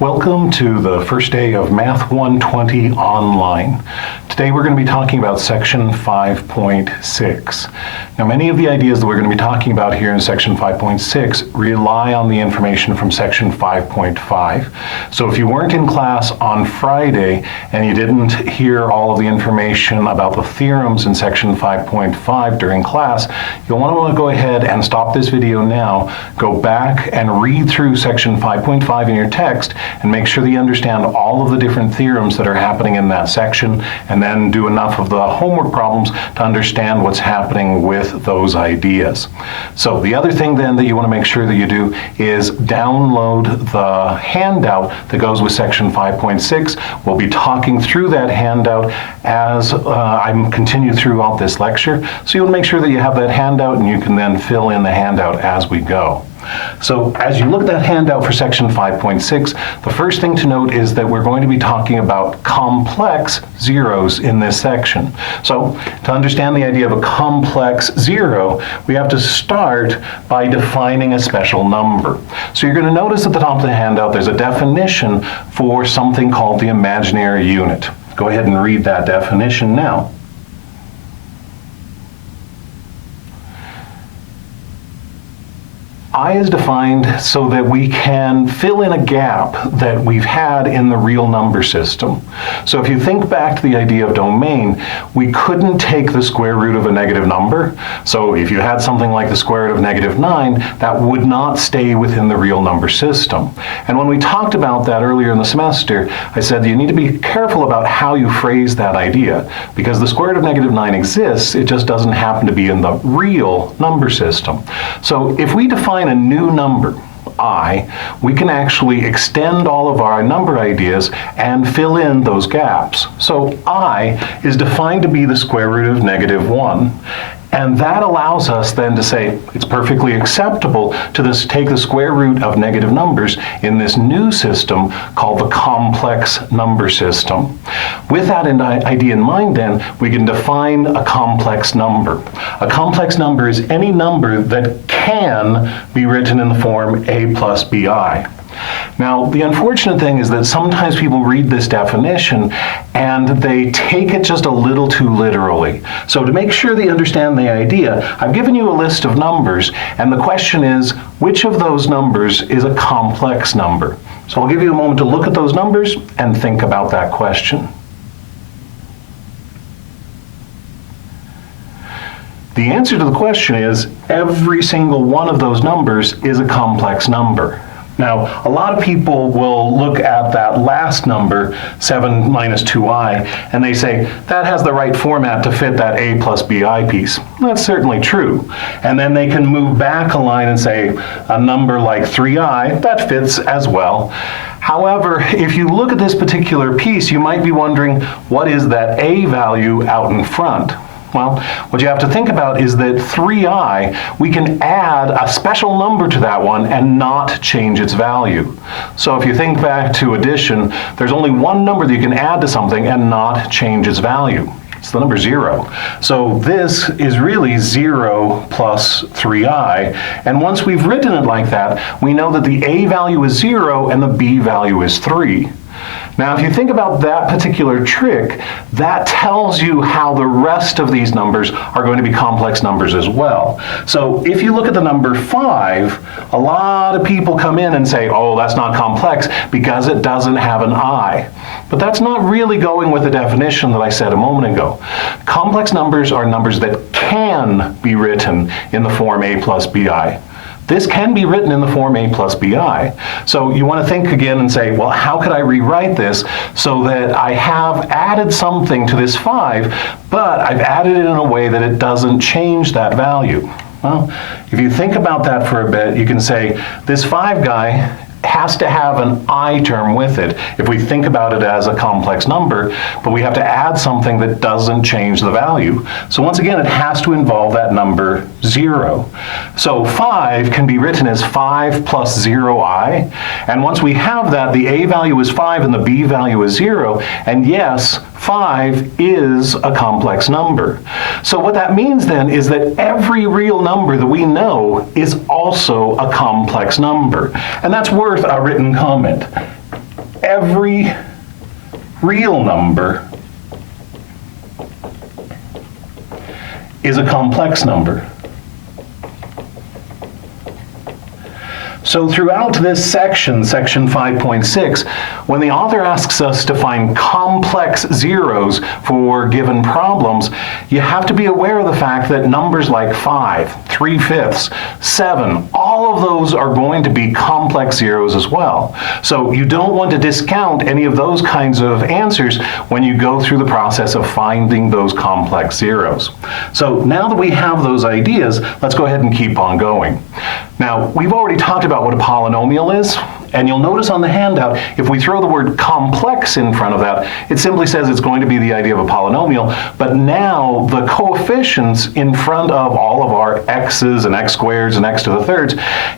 Welcome to the first day of Math 120 online. Today we're going to be talking about section 5.6. Now many of the ideas that we're going to be talking about here in section 5.6 rely on the information from section 5.5. So if you weren't in class on Friday and you didn't hear all of the information about the theorems in section 5.5 during class, you'll want to go ahead and stop this video now, go back and read through section 5.5 in your text and make sure that you understand all of the different theorems that are happening in that section, and then do enough of the homework problems to understand what's happening with those ideas. So the other thing then that you want to make sure that you do is download the handout that goes with section 5.6. We'll be talking through that handout as I continue throughout this lecture. So you want to make sure that you have that handout and you can then fill in the handout as we go. So as you look at that handout for section 5.6, the first thing to note is that we're going to be talking about complex zeros in this section. So to understand the idea of a complex zero, we have to start by defining a special number. So you're going to notice at the top of the handout there's a definition for something called the imaginary unit. Go ahead and read that definition now. I is defined so that we can fill in a gap that we've had in the real number system. So if you think back to the idea of domain, we couldn't take the square root of a negative number. So if you had something like the square root of -9, that would not stay within the real number system. And when we talked about that earlier in the semester, I said that you need to be careful about how you phrase that idea, because the square root of -9 exists, it just doesn't happen to be in the real number system. So if we define a new number, I, we can actually extend all of our number ideas and fill in those gaps. So I is defined to be the square root of -1. And that allows us then to say it's perfectly acceptable to take the square root of negative numbers in this new system called the complex number system. With that idea in mind then, we can define a complex number. A complex number is any number that can be written in the form a plus bi. Now, the unfortunate thing is that sometimes people read this definition and they take it just a little too literally. So to make sure that you understand the idea, I've given you a list of numbers, and the question is, which of those numbers is a complex number? So I'll give you a moment to look at those numbers and think about that question. The answer to the question is every single one of those numbers is a complex number. Now, a lot of people will look at that last number, 7 minus 2i, and they say, that has the right format to fit that a plus bi piece. That's certainly true. And then they can move back a line and say, a number like 3i, that fits as well. However, if you look at this particular piece, you might be wondering, what is that a value out in front? Well, what you have to think about is that 3i, we can add a special number to that one and not change its value. So if you think back to addition, there's only one number that you can add to something and not change its value. It's the number 0. So this is really 0 plus 3i. And once we've written it like that, we know that the a value is 0 and the b value is 3. Now, if you think about that particular trick, that tells you how the rest of these numbers are going to be complex numbers as well. So if you look at the number 5, a lot of people come in and say, oh, that's not complex because it doesn't have an I. But that's not really going with the definition that I said a moment ago. Complex numbers are numbers that can be written in the form a plus bi. This can be written in the form a plus bi. So you want to think again and say, well, how could I rewrite this so that I have added something to this 5, but I've added it in a way that it doesn't change that value? Well, if you think about that for a bit, you can say this 5 guy has to have an I term with it if we think about it as a complex number, but we have to add something that doesn't change the value. So once again, it has to involve that number 0. So 5 can be written as 5 plus 0i, and once we have that, the a value is 5 and the b value is 0, and yes, 5 is a complex number. So what that means then is that every real number that we know is also a complex number, and that's worth a written comment. every real number is a complex number. So throughout this section, section 5.6, when the author asks us to find complex zeros for given problems, you have to be aware of the fact that numbers like 5, 3/5, 7, all of those are going to be complex zeros as well. So you don't want to discount any of those kinds of answers when you go through the process of finding those complex zeros. So now that we have those ideas, let's go ahead and keep on going. Now, we've already talked about what a polynomial is, and you'll notice on the handout, if we throw the word complex in front of that, it simply says it's going to be the idea of a polynomial, but now the coefficients in front of all of our x's and x squareds and x to the thirds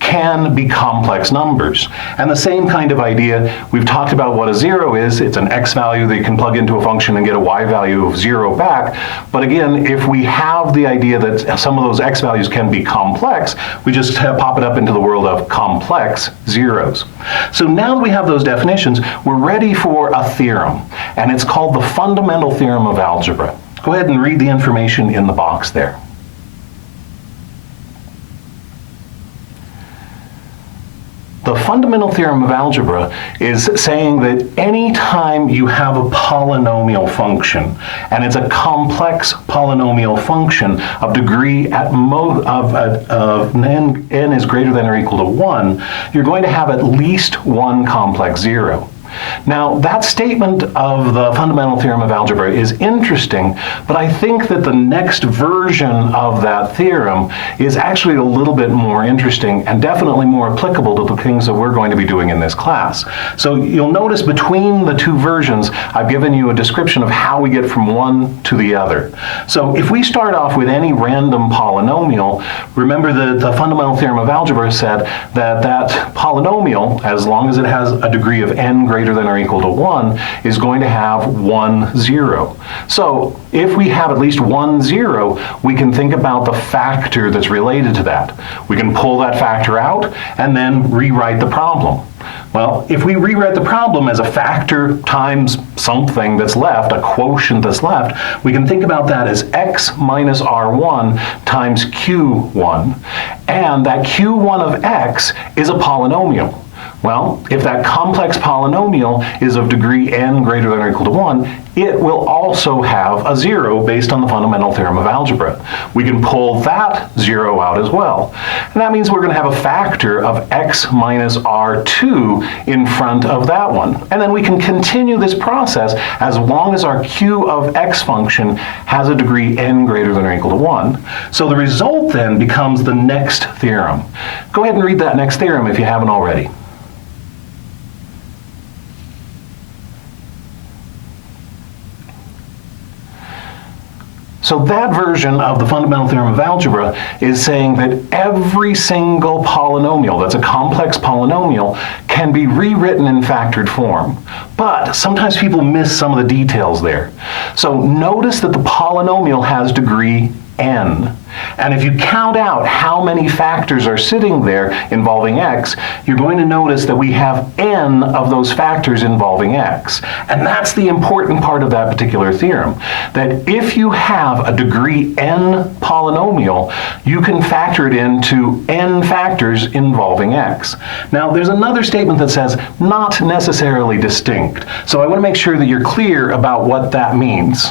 can be complex numbers. And the same kind of idea, we've talked about what a zero is. It's an x value that you can plug into a function and get a y value of 0 back. But again, if we have the idea that some of those x values can be complex, we just pop it up into the world of complex zeros. So now that we have those definitions, we're ready for a theorem, and it's called the fundamental theorem of algebra. Go ahead and read the information in the box there. The fundamental theorem of algebra is saying that any time you have a polynomial function, and it's a complex polynomial function of degree at n is greater than or equal to 1, you're going to have at least one complex zero. Now, that statement of the fundamental theorem of algebra is interesting, but I think that the next version of that theorem is actually a little bit more interesting and definitely more applicable to the things that we're going to be doing in this class. So you'll notice between the two versions, I've given you a description of how we get from one to the other. So if we start off with any random polynomial, remember that the fundamental theorem of algebra said that that polynomial, as long as it has a degree of n greater than or equal to 1, is going to have 1 0. So if we have at least 1 0, we can think about the factor that's related to that. We can pull that factor out and then rewrite the problem. Well, if we rewrite the problem as a factor times something that's left, a quotient that's left, we can think about that as x minus r1 times q1. And that q1 of x is a polynomial. Well, if that complex polynomial is of degree n greater than or equal to 1, it will also have a 0 based on the fundamental theorem of algebra. We can pull that 0 out as well. And that means we're going to have a factor of x minus r2 in front of that one. And then we can continue this process as long as our q of x function has a degree n greater than or equal to 1. So the result then becomes the next theorem. Go ahead and read that next theorem if you haven't already. So that version of the fundamental theorem of algebra is saying that every single polynomial that's a complex polynomial can be rewritten in factored form. But sometimes people miss some of the details there. So notice that the polynomial has degree n. And if you count out how many factors are sitting there involving x, you're going to notice that we have n of those factors involving x. And that's the important part of that particular theorem, that if you have a degree n polynomial, you can factor it into n factors involving x. Now, there's another statement that says not necessarily distinct. So I want to make sure that you're clear about what that means.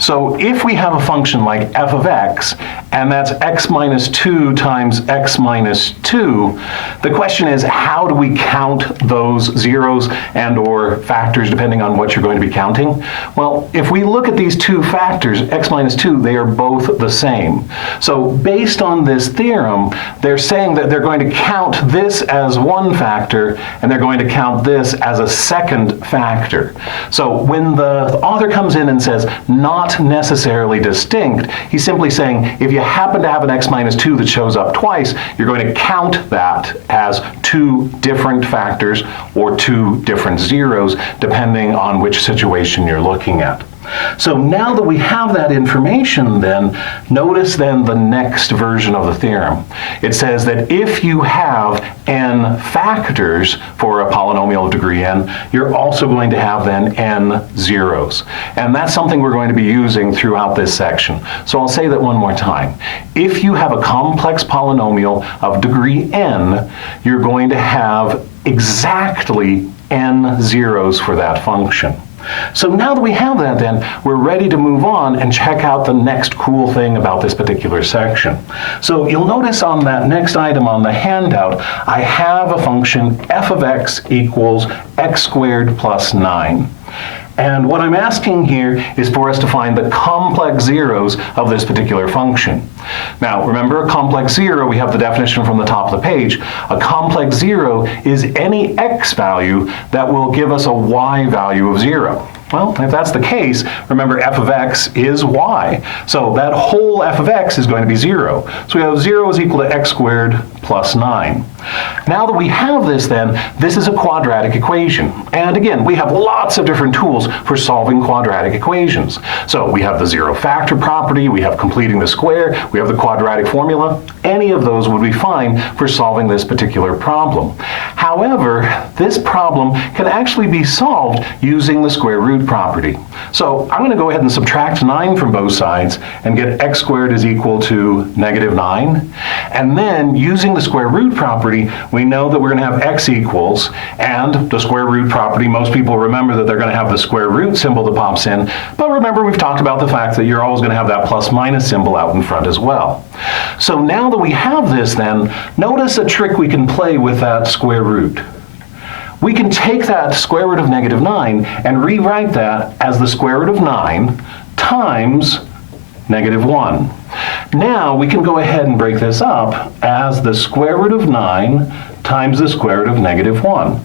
So if we have a function like f of x, and that's x minus 2 times x minus 2, the question is, how do we count those zeros and or factors depending on what you're going to be counting? Well, if we look at these two factors, x minus 2, they are both the same. So based on this theorem, they're saying that they're going to count this as one factor, and they're going to count this as a second factor. So when the author comes in and says, not necessarily distinct, he's simply saying if you happen to have an x minus 2 that shows up twice, you're going to count that as two different factors or two different zeros, depending on which situation you're looking at. So now that we have that information then, notice then the next version of the theorem. It says that if you have n factors for a polynomial of degree n, you're also going to have then n zeros. And that's something we're going to be using throughout this section. So I'll say that one more time. If you have a complex polynomial of degree n, you're going to have exactly n zeros for that function. So now that we have that then, we're ready to move on and check out the next cool thing about this particular section. So you'll notice on that next item on the handout, I have a function f of x equals x squared plus 9. And what I'm asking here is for us to find the complex zeros of this particular function. Now, remember a complex zero, we have the definition from the top of the page. A complex zero is any x value that will give us a y value of 0. Well, if that's the case, remember f of x is y. So that whole f of x is going to be 0. So we have 0 is equal to x squared plus 9. Now that we have this then, this is a quadratic equation. And again, we have lots of different tools for solving quadratic equations. So we have the zero factor property, we have completing the square, we have the quadratic formula. Any of those would be fine for solving this particular problem. However, this problem can actually be solved using the square root property. So I'm going to go ahead and subtract 9 from both sides and get x squared is equal to negative 9. And then using the square root property, we know that we're going to have x equals, and the square root property, most people remember that they're going to have the square root symbol that pops in, but remember we've talked about the fact that you're always going to have that plus minus symbol out in front as well. So now that we have this then, notice a trick we can play with that square root. We can take that square root of negative 9 and rewrite that as the square root of 9 times negative 1. Now we can go ahead and break this up as the square root of 9 times the square root of negative 1.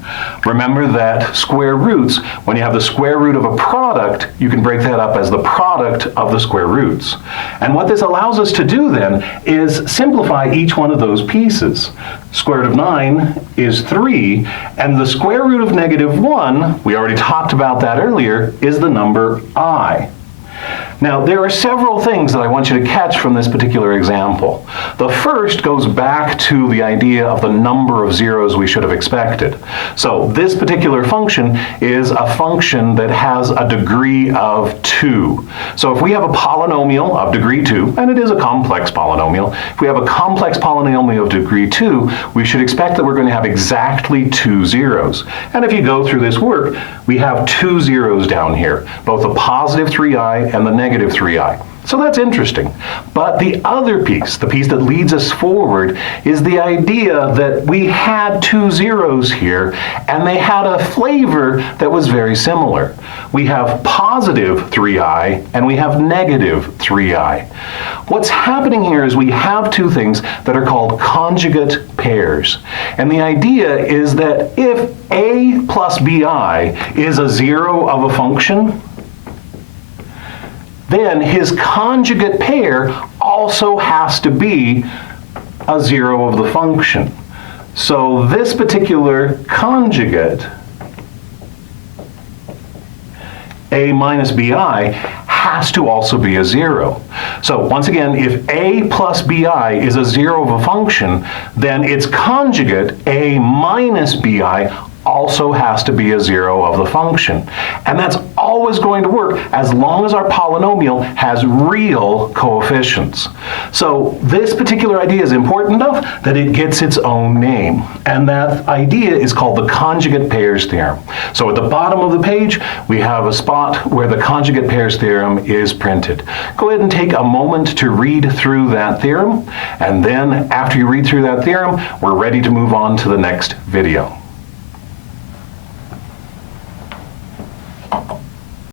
Remember that square roots, when you have the square root of a product, you can break that up as the product of the square roots. And what this allows us to do then is simplify each one of those pieces. Square root of 9 is 3, and the square root of negative 1, we already talked about that earlier, is the number I. Now, there are several things that I want you to catch from this particular example. The first goes back to the idea of the number of zeros we should have expected. So this particular function is a function that has a degree of 2. So if we have a polynomial of degree 2, and it is a complex polynomial, if we have a complex polynomial of degree 2, we should expect that we're going to have exactly 2 zeros. And if you go through this work, we have 2 zeros down here, both a positive 3i and the negative 3i. So that's interesting. But the other piece, the piece that leads us forward, is the idea that we had 2 zeros here, and they had a flavor that was very similar. We have positive 3i, and we have negative 3i. What's happening here is we have two things that are called conjugate pairs. And the idea is that if a plus bi is a zero of a function, then his conjugate pair also has to be a zero of the function. So this particular conjugate, a minus bi, has to also be a zero. So once again, if a plus bi is a zero of a function, then its conjugate, a minus bi, also has to be a zero of the function. And that's always going to work as long as our polynomial has real coefficients. So this particular idea is important enough that it gets its own name. And that idea is called the conjugate pairs theorem. So at the bottom of the page, we have a spot where the conjugate pairs theorem is printed. Go ahead and take a moment to read through that theorem. And then after you read through that theorem, we're ready to move on to the next video.